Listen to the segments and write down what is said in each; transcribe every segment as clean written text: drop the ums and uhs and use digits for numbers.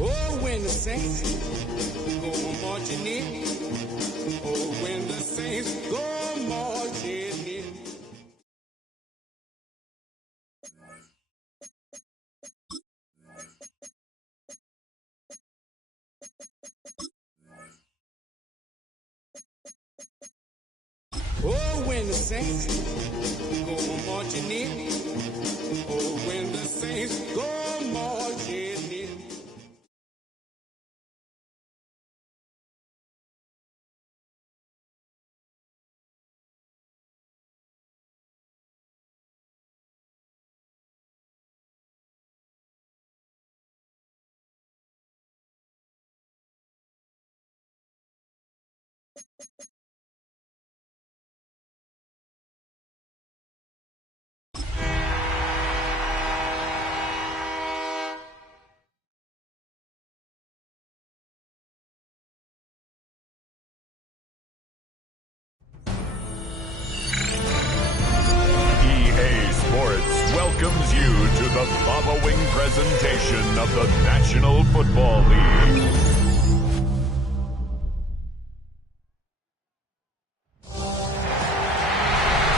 Oh, when the saints go marching in. Oh, when the saints go marching in. Oh, when the saints go marching in. Oh, when the saints go marching in. EA Sports welcomes you to the following presentation of the National Football League.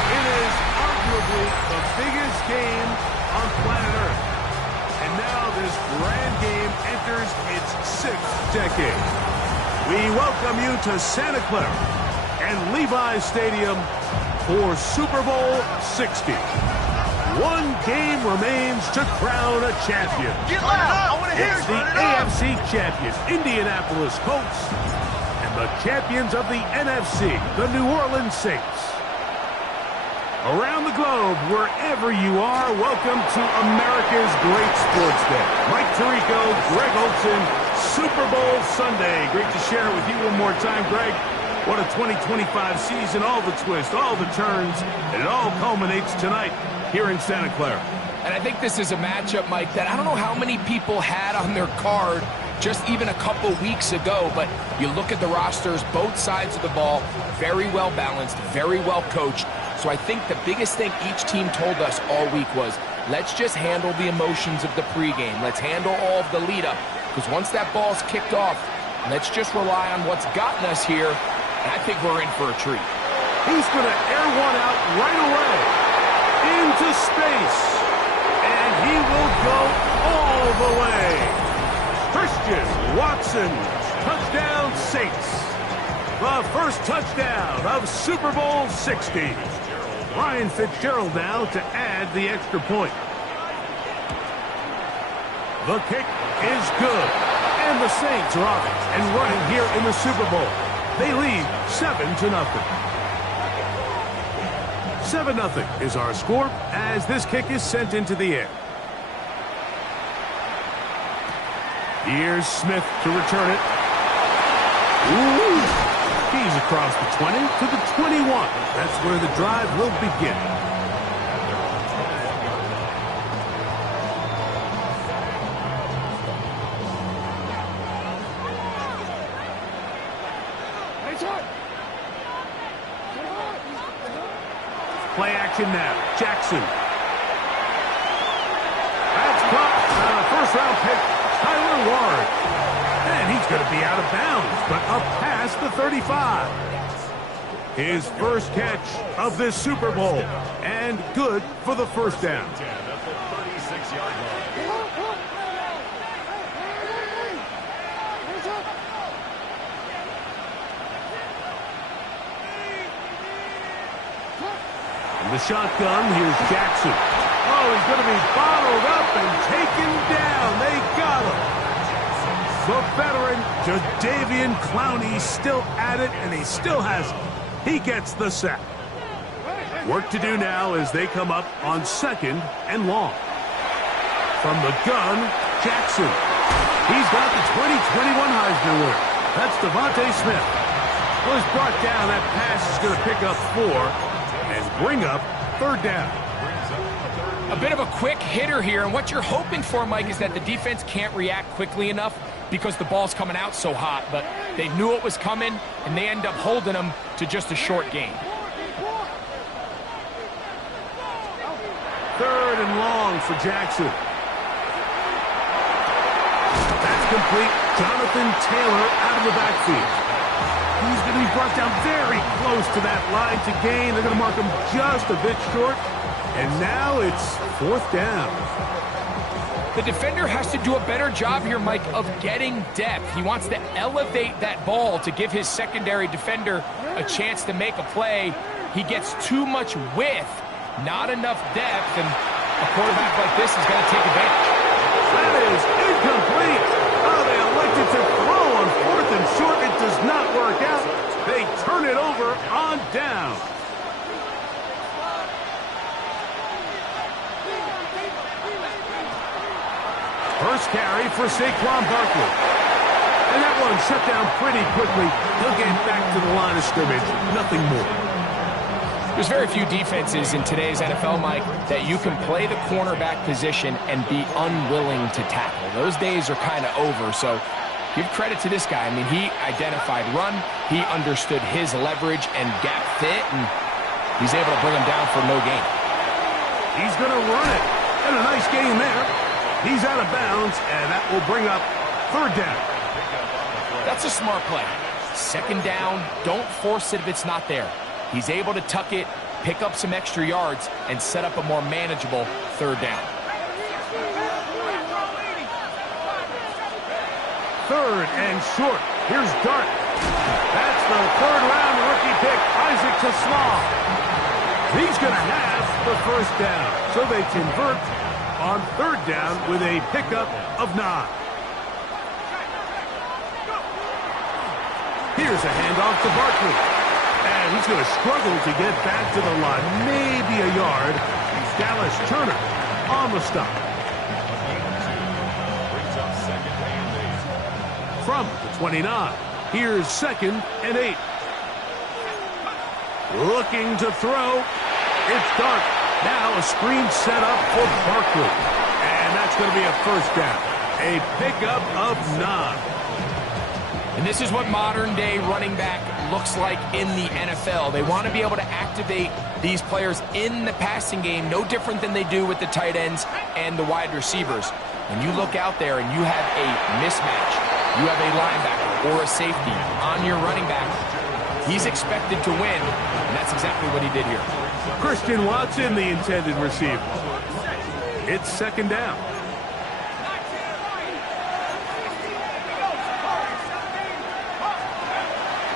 It is arguably the biggest game on planet Earth. And now this grand game enters its 6th decade. We welcome you to Santa Clara and Levi's Stadium for Super Bowl 60. One game remains to crown a champion. Get loud! I want to hear It's it! the AFC champion, Indianapolis Colts, and the champions of the NFC, the New Orleans Saints. Around the globe, wherever you are, welcome to America's Great Sports Day. Mike Tirico, Greg Olson, Super Bowl Sunday. Great to share it with you one more time, Greg. What a 2025 season, all the twists, all the turns, and it all culminates tonight here in Santa Clara. And I think this is a matchup, Mike, that I don't know how many people had on their card just even a couple weeks ago, but you look at the rosters, both sides of the ball, very well balanced, very well coached. So I think the biggest thing each team told us all week was, let's just handle the emotions of the pregame. Let's handle all of the lead up, because once that ball's kicked off, let's just rely on what's gotten us here, and I think we're in for a treat. He's going to air one out right away into space, and he will go all the way. Christian Watson, touchdown Saints. The first touchdown of Super Bowl 60. Ryan Fitzgerald now to add the extra point. The kick is good, and the Saints are off and running here in the Super Bowl. They lead 7-0. 7-0 is our score as this kick is sent into the air. Here's Smith to return it. Ooh! He's across the 20 to the 21. That's where the drive will begin. Play action now. Jackson. That's caught. First-round pick, Tyler Ward. And he's going to be out of bounds, but up past the 35. His first catch of this Super Bowl, and good for the first down. The shotgun, here's Jackson. Oh, he's going to be bottled up and taken down. They got him. The veteran, Jadeveon Clowney, still at it, and he still has it. He gets the sack. Work to do now as they come up on 2nd and long. From the gun, Jackson. He's got the 2021 Heisman winner. That's Devontae Smith. Well, he's brought down. That pass is going to pick up 4 and bring up 3rd down. A bit of a quick hitter here, and what you're hoping for, Mike, is that the defense can't react quickly enough because the ball's coming out so hot, but they knew it was coming, and they end up holding them to just a short gain. 3rd and long for Jackson. That's complete. Jonathan Taylor out of the backfield. He's going to be brought down very close to that line to gain. They're going to mark him just a bit short. And now it's 4th down. The defender has to do a better job here, Mike, of getting depth. He wants to elevate that ball to give his secondary defender a chance to make a play. He gets too much width, not enough depth, and a quarterback like this is going to take advantage. That is incomplete. Oh, they elected to throw on 4th and short. It does not work out. They turn it over on down. First carry for Saquon Barkley. And that one shut down pretty quickly. He'll get back to the line of scrimmage. Nothing more. There's very few defenses in today's NFL, Mike, that you can play the cornerback position and be unwilling to tackle. Those days are kind of over, so give credit to this guy. I mean, he identified run, he understood his leverage and gap fit, and he's able to bring him down for no gain. He's going to run it. And a nice gain there. He's out of bounds, and that will bring up 3rd down. That's a smart play. 2nd down, don't force it if it's not there. He's able to tuck it, pick up some extra yards, and set up a more manageable 3rd down. 3rd and short. Here's Dart. That's the 3rd-round rookie pick, Isaac TeSlaa. He's going to have the 1st down, so they convert on 3rd down with a pickup of 9. Here's a handoff to Barkley. And he's going to struggle to get back to the line. Maybe a yard. Dallas Turner on the stop. From the 29. Here's 2nd and 8. Looking to throw. It's Dart. Now a screen set up for Barkley. And that's going to be a 1st down. A pickup of 9. And this is what modern-day running back looks like in the NFL. They want to be able to activate these players in the passing game, no different than they do with the tight ends and the wide receivers. When you look out there and you have a mismatch, you have a linebacker or a safety on your running back, he's expected to win, and that's exactly what he did here. Christian Watson, the intended receiver. It's 2nd down.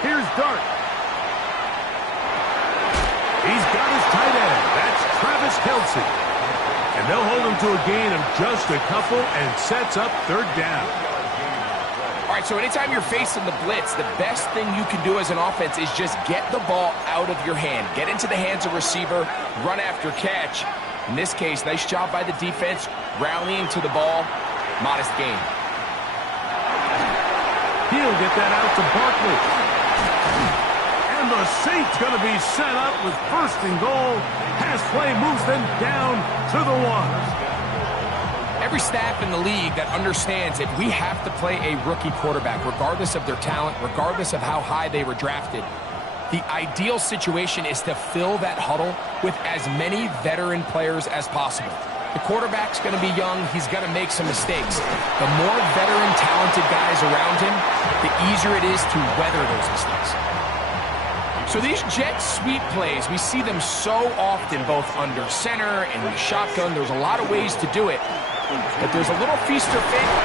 Here's Dart. He's got his tight end. That's Travis Kelce. And they'll hold him to a gain of just a couple and sets up 3rd down. All right, so anytime you're facing the blitz, the best thing you can do as an offense is just get the ball out of your hand. Get into the hands of receiver, run after catch. In this case, nice job by the defense, rallying to the ball. Modest gain. He'll get that out to Barkley. And the Saints going to be set up with 1st and goal. Pass play moves them down to the 1. every staff in the league that understands that we have to play a rookie quarterback, regardless of their talent, regardless of how high they were drafted. The ideal situation is to fill that huddle with as many veteran players as possible. The quarterback's going to be young. He's going to make some mistakes. The more veteran, talented guys around him, the easier it is to weather those mistakes. So these jet sweep plays, we see them so often, both under center and the shotgun. There's a lot of ways to do it, but there's a little feast or famine.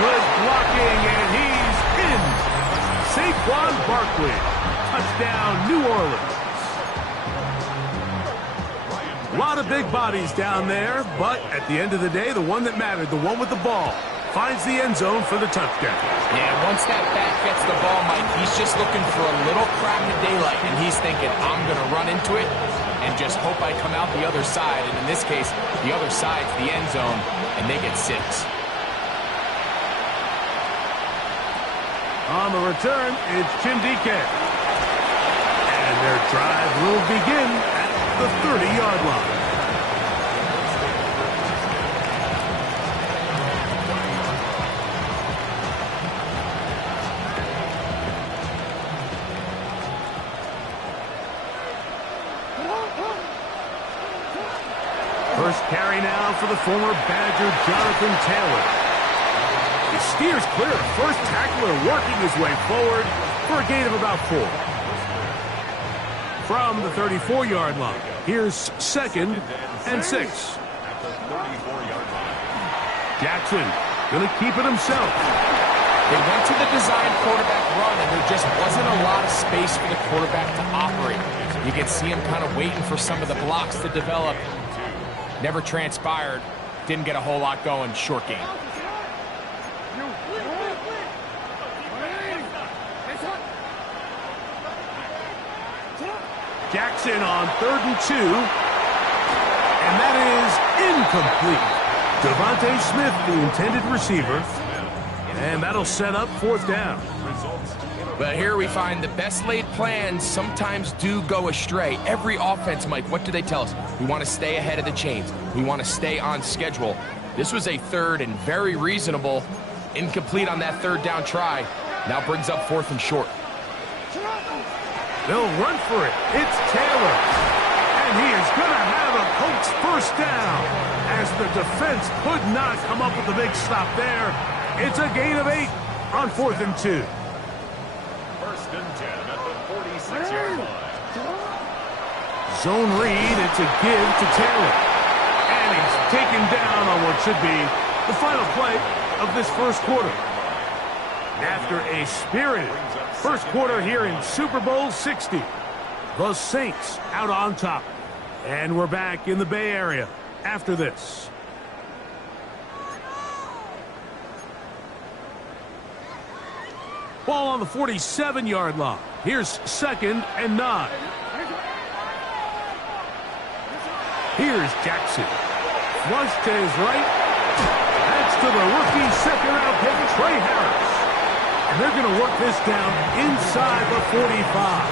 Good blocking, and he's in. Saquon Barkley, touchdown, New Orleans. A lot of big bodies down there, but at the end of the day, the one that mattered, the one with the ball, finds the end zone for the touchdown. Yeah, once that back gets the ball, Mike, he's just looking for a little crack of daylight, and he's thinking, I'm going to run into it and just hope I come out the other side. And in this case, the other side's the end zone, and they get 6. On the return, it's Chindike. And their drive will begin at the 30-yard line. First carry now for the former Badger, Jonathan Taylor. He steers clear. First tackler working his way forward for a gain of about 4. From the 34-yard line, here's 2nd and 6. Jackson going to keep it himself. They went to the design quarterback run, and there just wasn't a lot of space for the quarterback to operate. You can see him kind of waiting for some of the blocks to develop. Never transpired. Didn't get a whole lot going. Short game. Jackson on 3rd and 2. And that is incomplete. Devontae Smith, the intended receiver. And that'll set up 4th down. But here we find the best laid plans sometimes do go astray. Every offense, Mike, what do they tell us? We want to stay ahead of the chains. We want to stay on schedule. This was a 3rd and very reasonable. Incomplete on that 3rd down try. Now brings up 4th and short. They'll run for it. It's Taylor. And he is going to have a Colts 1st down. As the defense could not come up with a big stop there. It's a gain of 8 on 4th and 2. 1st and 10 at the 46-yard line. Zone read, it's a give to Taylor. And he's taken down on what should be the final play of this 1st quarter. After a spirited 1st quarter here in Super Bowl 60, the Saints out on top. And we're back in the Bay Area after this. Ball on the 47-yard line. Here's 2nd and 9. Here's Jackson. Flush to his right. That's to the rookie 2nd-round pick, Trey Harris. And they're going to work this down inside the 45.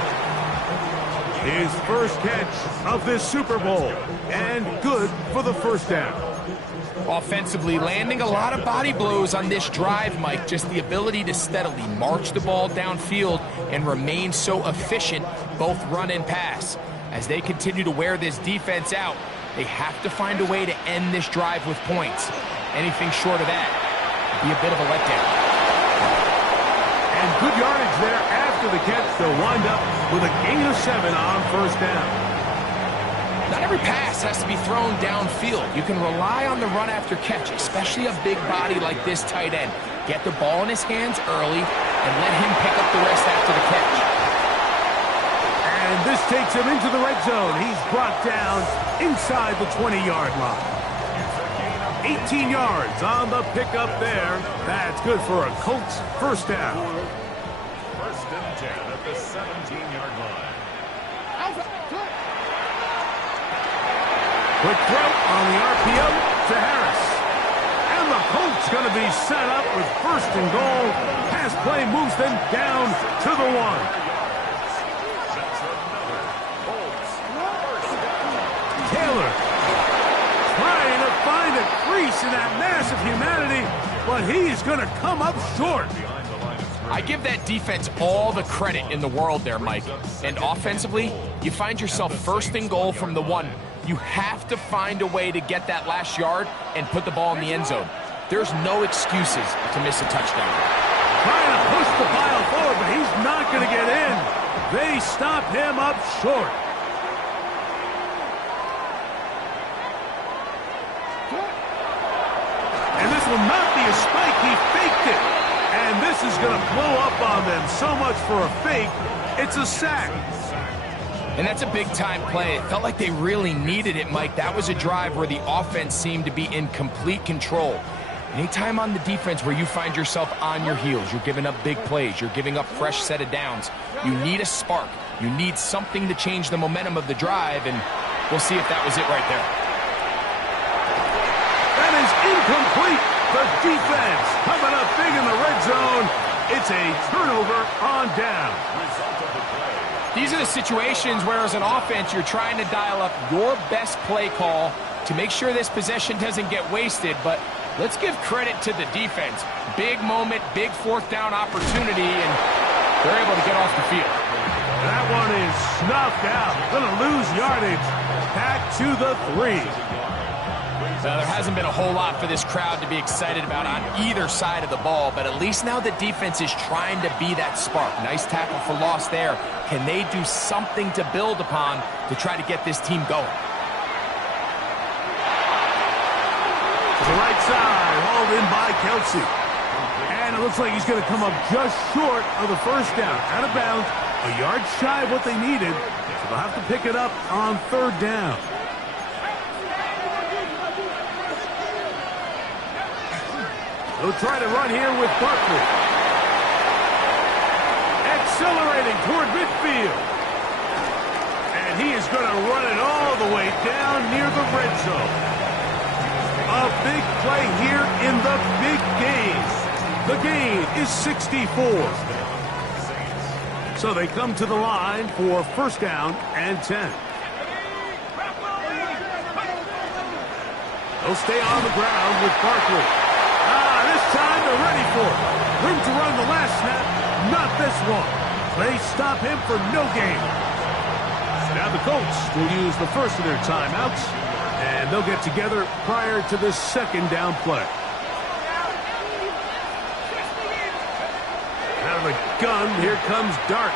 His 1st catch of this Super Bowl. And good for the 1st down. Offensively, landing a lot of body blows on this drive, Mike. Just the ability to steadily march the ball downfield and remain so efficient, both run and pass. As they continue to wear this defense out, they have to find a way to end this drive with points. Anything short of that would be a bit of a letdown. And good yardage there after the catch. They'll wind up with a gain of 7 on 1st down. Not every pass has to be thrown downfield. You can rely on the run after catch, especially a big body like this tight end. Get the ball in his hands early and let him pick up the rest after the catch. And this takes him into the red zone. He's brought down inside the 20-yard line. 18 yards on the pickup there. That's good for a Colts 1st down. 1st and 10 at the 17-yard line. Quick throw on the RPO to Harris. And the Colts going to be set up with 1st and goal. Pass play moves them down to the 1. Taylor trying to find a crease in that mass of humanity, but he's going to come up short. I give that defense all the credit in the world there, Mike. And offensively, you find yourself first and goal from the 1. You have to find a way to get that last yard and put the ball in the end zone. There's no excuses to miss a touchdown. Trying to push the pile forward, but he's not going to get in. They stop him up short. And this will not be a spike. He faked it. And this is going to blow up on them. So much for a fake. It's a sack. And that's a big-time play. It felt like they really needed it, Mike. That was a drive where the offense seemed to be in complete control. Anytime on the defense where you find yourself on your heels, you're giving up big plays, you're giving up fresh set of downs, you need a spark. You need something to change the momentum of the drive, and we'll see if that was it right there. That is incomplete. The defense coming up big in the red zone. It's a turnover on down. These are the situations where, as an offense, you're trying to dial up your best play call to make sure this possession doesn't get wasted, but let's give credit to the defense. Big moment, big fourth down opportunity, and they're able to get off the field. That one is snuffed out. Going to lose yardage. Back to the 3. There hasn't been a whole lot for this crowd to be excited about on either side of the ball, but at least now the defense is trying to be that spark. Nice tackle for loss there. Can they do something to build upon to try to get this team going? To the right side, hauled in by Kelsey. And it looks like he's going to come up just short of the first down. Out of bounds, a yard shy of what they needed. So they'll have to pick it up on 3rd down. They'll try to run here with Barkley. Accelerating toward midfield. And he is going to run it all the way down near the red zone. A big play here in the big game. The gain is 64. So they come to the line for 1st down and 10. They'll stay on the ground with Barkley. This time they're ready for it. Room to run the last snap. Not this one. They stop him for no gain. Now the Colts will use the first of their timeouts, and they'll get together prior to the 2nd down play. Out of the gun, here comes Dart.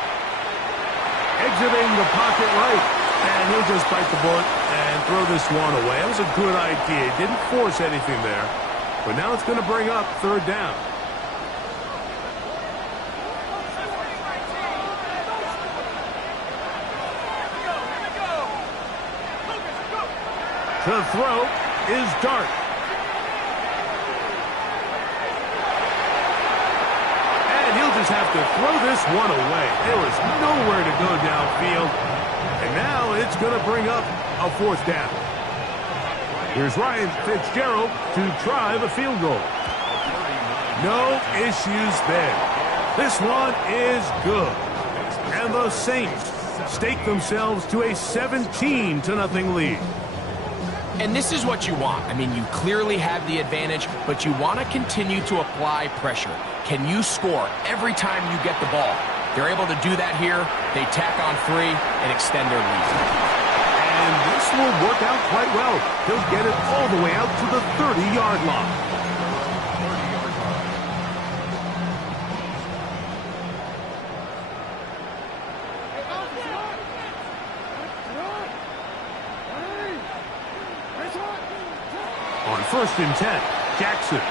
Exiting the pocket right, and he'll just bite the bullet and throw this one away. That was a good idea. Didn't force anything there. But now it's going to bring up 3rd down. To throw is Dart. And he'll just have to throw this one away. There was nowhere to go downfield. And now it's going to bring up a 4th down. Here's Ryan Fitzgerald to try the field goal. No issues there. This one is good. And the Saints stake themselves to a 17-0 lead. And this is what you want. I mean, you clearly have the advantage, but you want to continue to apply pressure. Can you score every time you get the ball? They're able to do that here. They tack on 3 and extend their lead. And this will work out quite well. He'll get it all the way out to the 30-yard line. On 1st and 10, Jackson.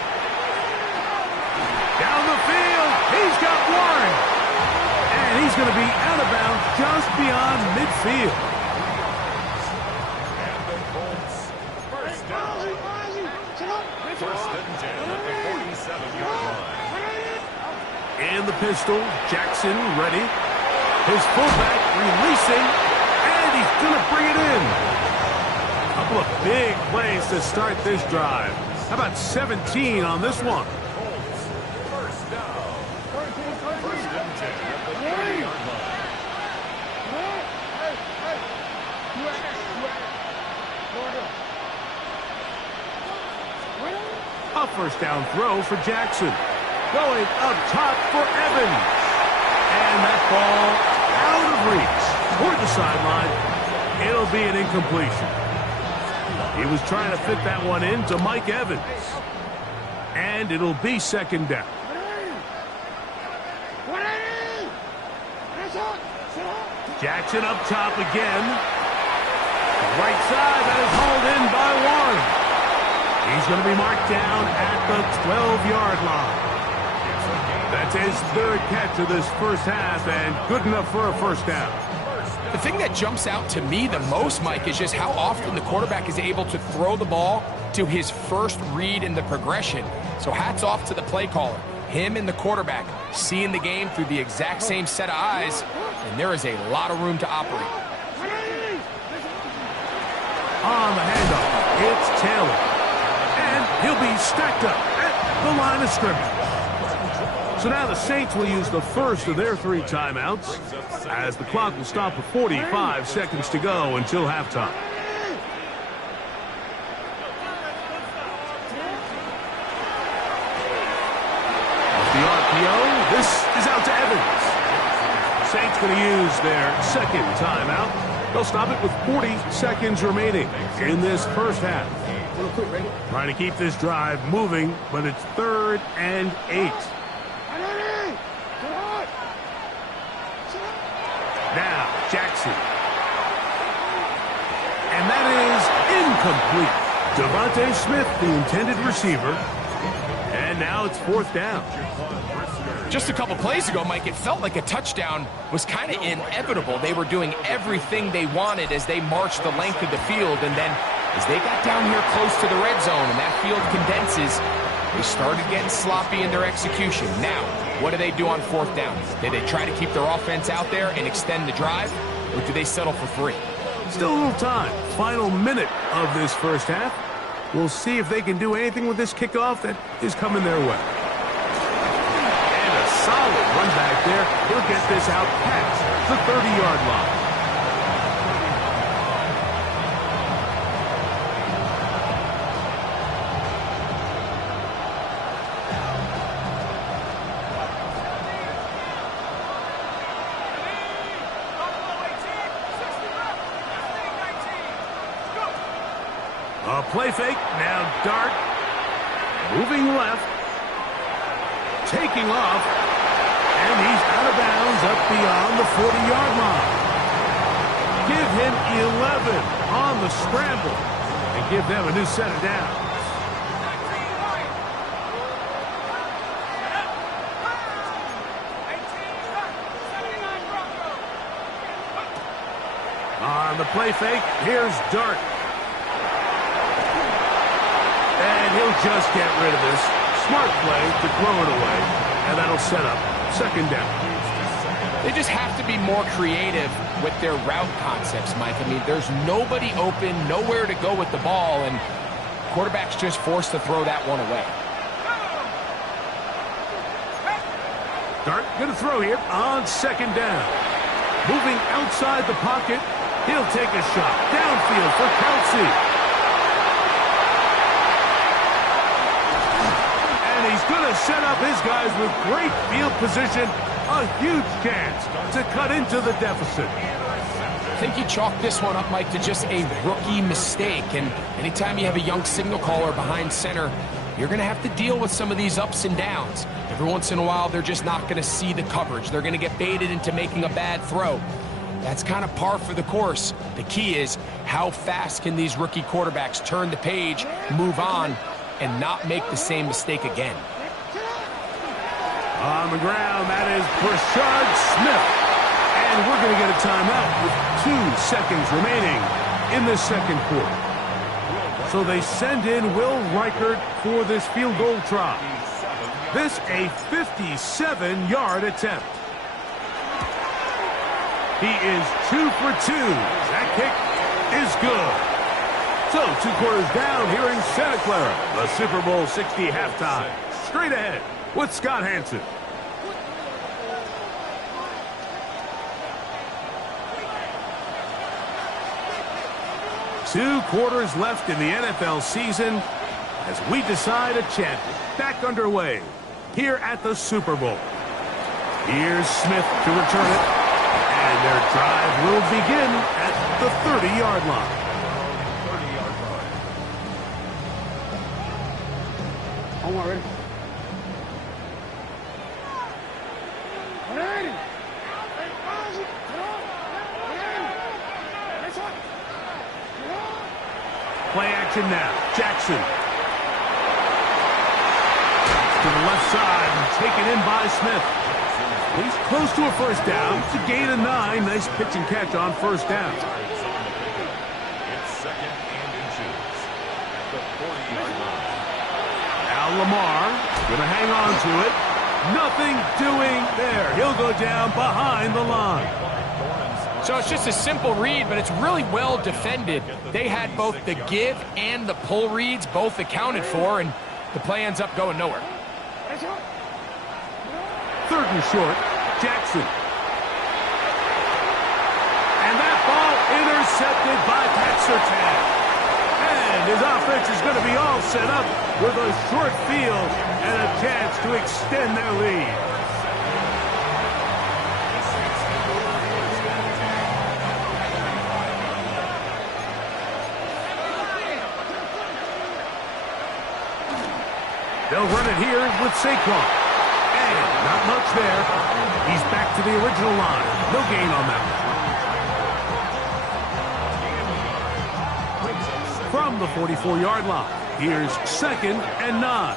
Down the field, he's got one. And he's going to be out of bounds just beyond midfield. And the pistol, Jackson ready. His fullback releasing, and he's going to bring it in. A couple of big plays to start this drive. How about 17 on this one? First down. 1st and 10 at the 30-yard line. first down throw for Jackson. Going up top for Evans. And that ball out of reach toward the sideline. It'll be an incompletion. He was trying to fit that one into Mike Evans. And it'll be second down. Jackson up top again. Right side, that is hauled in by Warren. He's going to be marked down at the 12-yard line. That's his third catch of this first half, and good enough for a first down. The thing that jumps out to me the most, Mike, is just how often the quarterback is able to throw the ball to his first read in the progression. So hats off to the play caller. Him and the quarterback seeing the game through the exact same set of eyes, and there is a lot of room to operate. On the handoff, it's Taylor. And he'll be stacked up at the line of scrimmage. So now the Saints will use the first of their 3 timeouts as the clock will stop with 45 seconds to go until halftime. Off the RPO, this is out to Evans. Saints going to use their second timeout. They'll stop it with 40 seconds remaining in this first half. Trying to keep this drive moving, but it's 3rd and 8. Now, Jackson. And that is incomplete. Devontae Smith, the intended receiver. And now it's 4th down. Just a couple plays ago, Mike, it felt like a touchdown was kind of inevitable. They were doing everything they wanted as they marched the length of the field, and then as they got down here close to the red zone and that field condenses, they started getting sloppy in their execution. Now, what do they do on 4th down? Do they try to keep their offense out there and extend the drive, or do they settle for 3? Still a little time. Final minute of this first half. We'll see if they can do anything with this kickoff that is coming their way. And a solid run back there. He'll get this out past the 30-yard line. A play fake, now Dart, moving left, taking off, and he's out of bounds up beyond the 40-yard line. Give him 11 on the scramble, and give them a new set of downs. On the play fake, here's Dart. And he'll just get rid of this. Smart play to throw it away. And that'll set up 2nd down. They just have to be more creative with their route concepts, Mike. I mean, there's nobody open, nowhere to go with the ball, and quarterback's just forced to throw that one away. Dart going to throw here on 2nd down. Moving outside the pocket. He'll take a shot downfield for Kelsey. He's going to set up his guys with great field position. A huge chance to cut into the deficit. I think you chalk this one up, Mike, to just a rookie mistake. And anytime you have a young signal caller behind center, you're going to have to deal with some of these ups and downs. Every once in a while, they're just not going to see the coverage. They're going to get baited into making a bad throw. That's kind of par for the course. The key is how fast can these rookie quarterbacks turn the page, move on, and not make the same mistake again. On the ground, that is Brashard Smith. And we're going to get a timeout with 2 seconds remaining in the 2nd quarter. So they send in Will Reichert for this field goal try. This a 57-yard attempt. He is 2 for 2. That kick is good. So 2 quarters down here in Santa Clara. The Super Bowl 60 halftime. Straight ahead with Scott Hanson. Two quarters left in the NFL season. as we decide a champion. Back underway here at the Super Bowl. Here's Smith to return it, and their drive will begin at the 30-yard line. Omar, ready? Play action now. Jackson. To the left side, and taken in by Smith. He's close to a first down. It's a gain of 9. Nice pitch and catch on first down. It's second and inches at the 40-yard line. Now Lamar going to hang on to it. Nothing doing there. He'll go down behind the line. So it's just a simple read, but it's really well defended. They had both the give and the pull reads both accounted for, and the play ends up going nowhere. Third and short, Jackson. And that ball intercepted by Pat Surtain. And his offense is going to be all set up with a short field and a chance to extend their lead. They'll run it here with Saquon. And not much there. He's back to the original line. No gain on that one. From the 44-yard line, here's second and 9.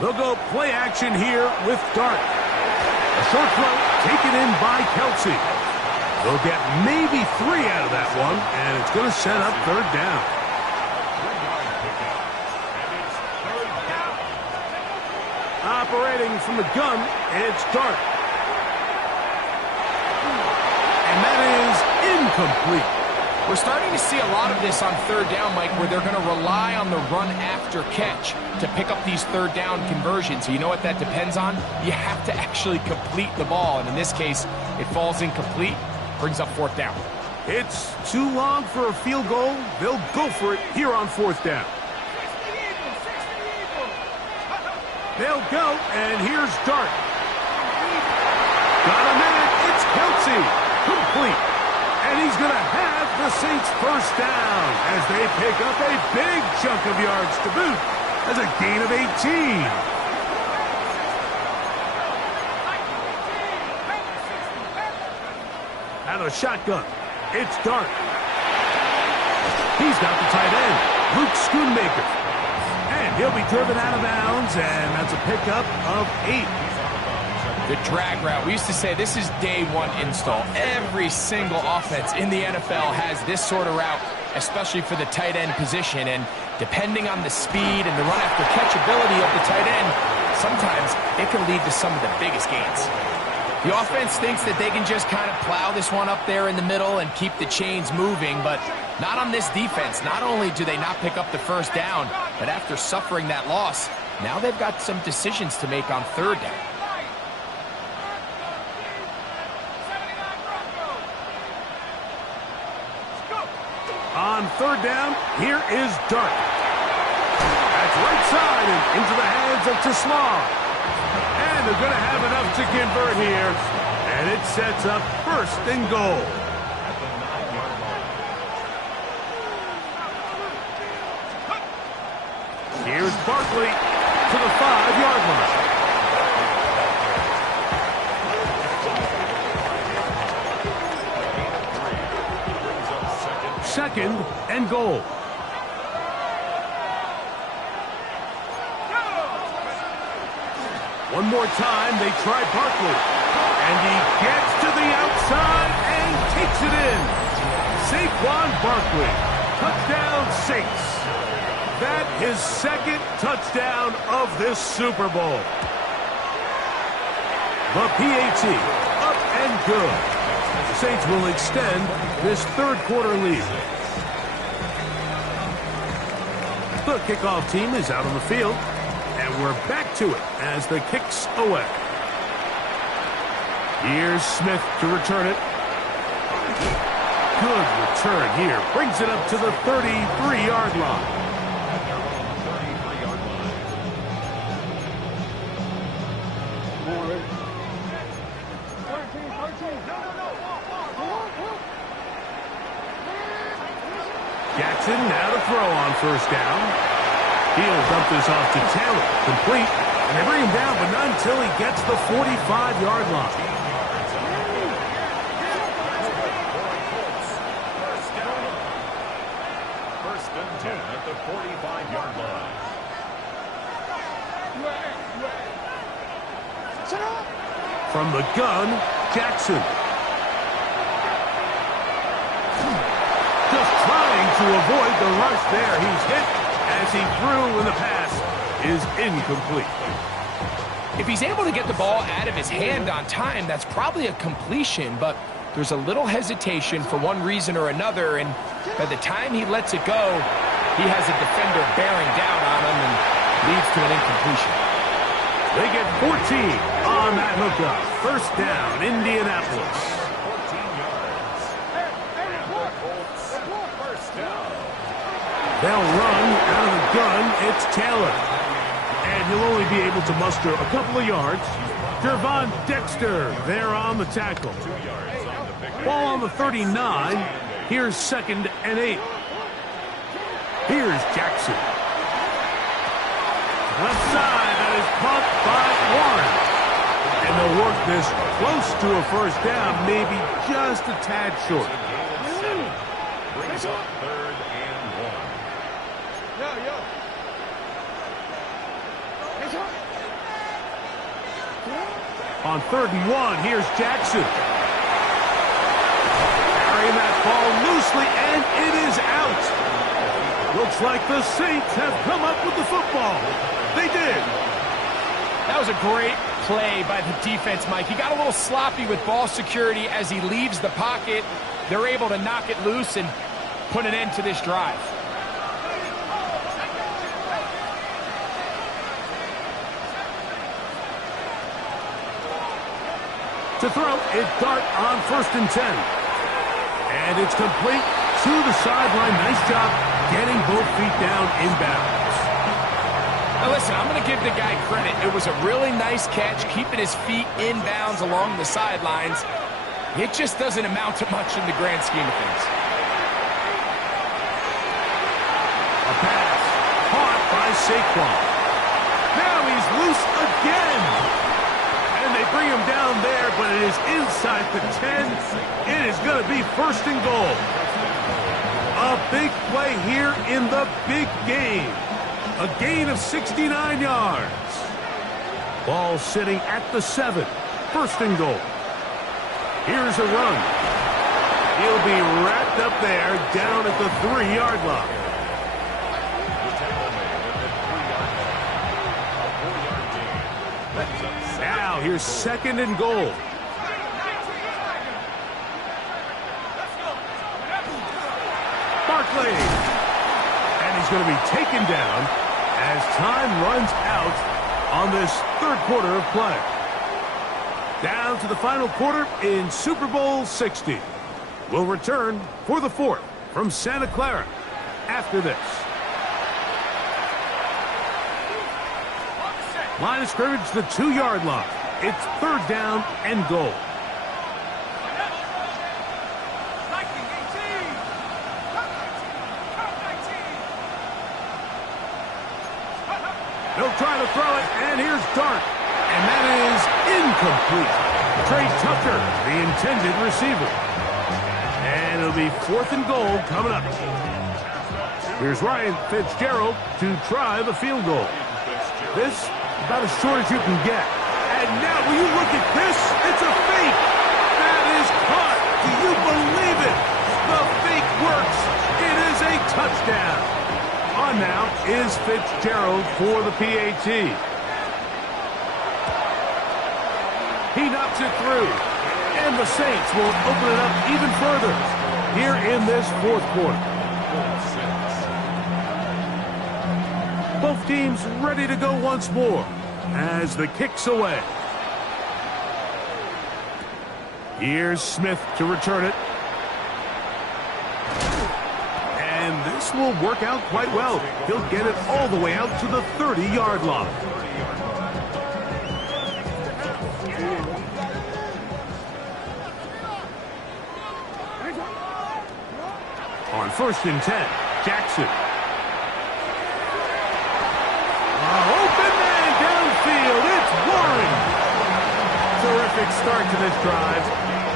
They'll go play action here with Dart. A short throw taken in by Kelsey. They'll get maybe 3 out of that one, and it's going to set up third down. Operating from the gun, it's Dart. And that is incomplete. We're starting to see a lot of this on third down, Mike, where they're going to rely on the run after catch to pick up these third down conversions. So you know what that depends on? You have to actually complete the ball. And in this case, it falls incomplete, brings up fourth down. It's too long for a field goal. They'll go for it here on fourth down. They'll go, and here's Dart. Got a minute. It's Kelsey. Complete. And he's going to have the Saints first down as they pick up a big chunk of yards to boot as a gain of 18. Out of the shotgun, it's Dart. He's got the tight end, Luke Schoonmaker. And he'll be driven out of bounds, and that's a pickup of 8. The drag route. We used to say this is day one install. Every single offense in the NFL has this sort of route, especially for the tight end position. And depending on the speed and the run after catch ability of the tight end, sometimes it can lead to some of the biggest gains. The offense thinks that they can just kind of plow this one up there in the middle and keep the chains moving, but not on this defense. Not only do they not pick up the first down, but after suffering that loss, now they've got some decisions to make on third down. On third down, here is Dart. That's right side and into the hands of Tesla. And they're going to have enough to convert here. And it sets up first and goal. Here's Barkley to the 5-yard line. Second and goal. One more time, they try Barkley. And he gets to the outside and takes it in. Saquon Barkley. Touchdown Saints. That his second touchdown of this Super Bowl. The PAT up and good. The Saints will extend this third quarter lead. The kickoff team is out on the field, and we're back to it as the kick's away. Here's Smith to return it. Good return here. Brings it up to the 33-yard line. ready. Jackson now to throw on first down. He'll dump this off to Taylor. Complete. And they bring him down, but not until he gets the 45-yard line. First and 10 at the 45-yard line. From the gun, Jackson. Just trying to avoid the rush there. He's hit as he threw, and the pass is incomplete. If he's able to get the ball out of his hand on time, that's probably a completion, but there's a little hesitation for one reason or another, and by the time he lets it go, he has a defender bearing down on him and leads to an incompletion. They get 14 on that hookup. First down, Indianapolis. 14 yards. First down. They'll run out of the gun. It's Taylor. And he'll only be able to muster a couple of yards. Gervon Dexter there on the tackle. 2 yards on the pick. Ball on the 39. Here's 2nd and 8. Here's Jackson. Left side, that is caught by Warren. And they'll work this close to a first down, maybe just a tad short. Brings up 3rd and 1. On 3rd and 1, here's Jackson. Carrying that ball loosely, and it is out. Looks like the Saints have come up with the football. They did. That was a great play by the defense, Mike. He got a little sloppy with ball security as he leaves the pocket. They're able to knock it loose and put an end to this drive. To throw, it's Dart on 1st and 10. And it's complete to the sideline. Nice job getting both feet down inbounds. Now listen, I'm going to give the guy credit. It was a really nice catch, keeping his feet inbounds along the sidelines. It just doesn't amount to much in the grand scheme of things. A pass caught by Saquon. Now he's loose again. And they bring him down there, but it is inside the 10. It is going to be 1st and goal. A big play here in the big game. A gain of 69 yards. Ball sitting at the 7. 1st and goal. Here's a run. He'll be wrapped up there down at the 3-yard line. Now here's 2nd and goal. Barkley. And he's going to be taken down as time runs out on this 3rd quarter of play. Down to the final quarter in Super Bowl 60. We'll return for the 4th from Santa Clara after this. Line of scrimmage, the 2-yard line. It's 3rd down and goal. They'll try to throw it, and here's Dart. And that is incomplete. Trey Tucker, the intended receiver. And it'll be 4th and goal coming up. Here's Ryan Fitzgerald to try the field goal. This, about as short as you can get. And now, will you look at this? It's a fake. That is caught. Do you believe it? The fake works. It is a touchdown. On now is Fitzgerald for the PAT. He knocks it through. And the Saints will open it up even further here in this 4th quarter. Both teams ready to go once more as the kick's away. Here's Smith to return it. And this will work out quite well. He'll get it all the way out to the 30-yard line. on 1st and 10. Jackson. Open man downfield. It's Warren. Terrific start to this drive.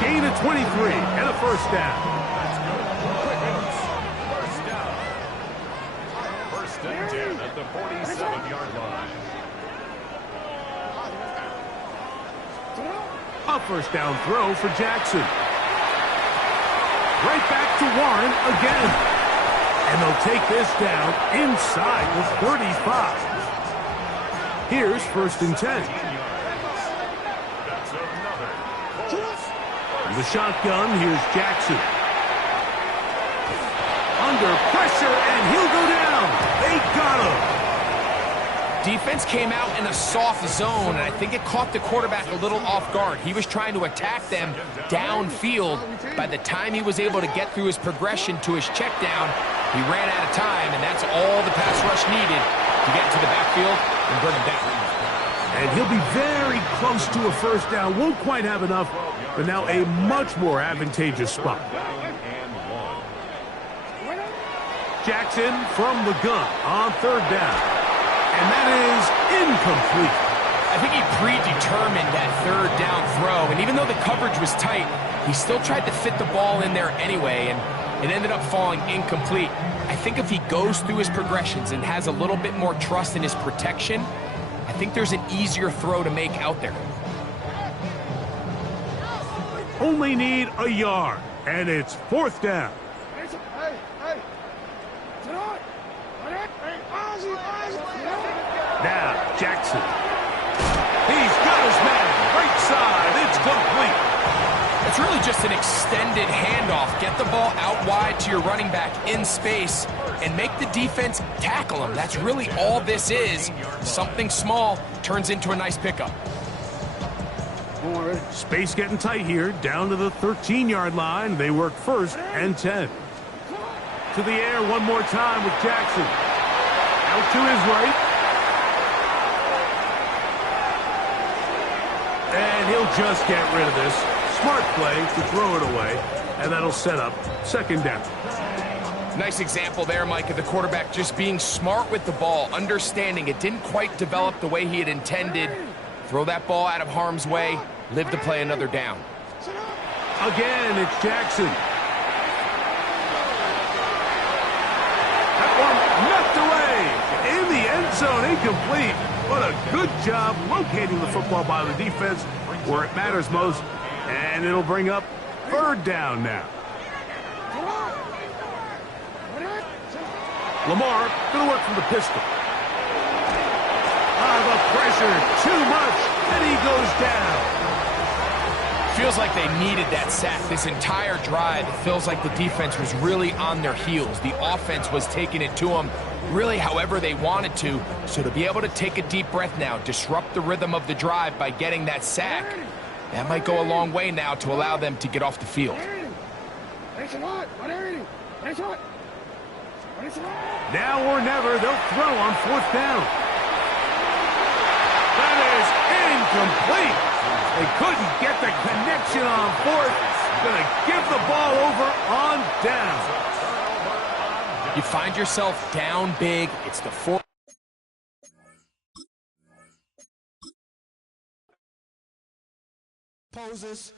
Gain of 23 and a first down. First and 10 at the 47-yard line. A first down throw for Jackson. Right back to Warren again. And they'll take this down inside the 35. Here's 1st and 10. From the shotgun, here's Jackson. Under pressure, and he'll go down. They got him. Defense came out in a soft zone, and I think it caught the quarterback a little off guard. He was trying to attack them downfield. By the time he was able to get through his progression to his check down, he ran out of time, and that's all the pass rush needed to get to the backfield and bring him down. And he'll be very close to a first down. Won't quite have enough, but now a much more advantageous spot. Jackson from the gun on 3rd down. And that is incomplete. I think he predetermined that 3rd down throw, and even though the coverage was tight, he still tried to fit the ball in there anyway, and it ended up falling incomplete. I think if he goes through his progressions and has a little bit more trust in his protection, I think there's an easier throw to make out there. Only need a yard, and it's 4th down. Now, Jackson. He's got his man. Right side. It's complete. It's really just an extended handoff. Get the ball out wide to your running back in space and make the defense tackle him. That's really all this is. Something small turns into a nice pickup. Space getting tight here. Down to the 13-yard line. They work 1st and 10. To the air one more time with Jackson. Out to his right. And he'll just get rid of this. Smart play to throw it away. And that'll set up 2nd down. Nice example there, Mike, of the quarterback just being smart with the ball, understanding it didn't quite develop the way he had intended. Throw that ball out of harm's way, live to play another down. Again, it's Jackson. That one knocked away. In the end zone, incomplete. What a good job locating the football by the defense where it matters most. And it'll bring up 3rd down now. Lamar going to work from the pistol. The pressure, too much, and he goes down. Feels like they needed that sack this entire drive. It feels like the defense was really on their heels. The offense was taking it to them really however they wanted to. So to be able to take a deep breath now, disrupt the rhythm of the drive by getting that sack, that might go a long way now to allow them to get off the field. Now or never, they'll throw on 4th down. That is incomplete. They couldn't get the connection on 4th. Going to give the ball over on down. You find yourself down big. It's the 4th. Poses.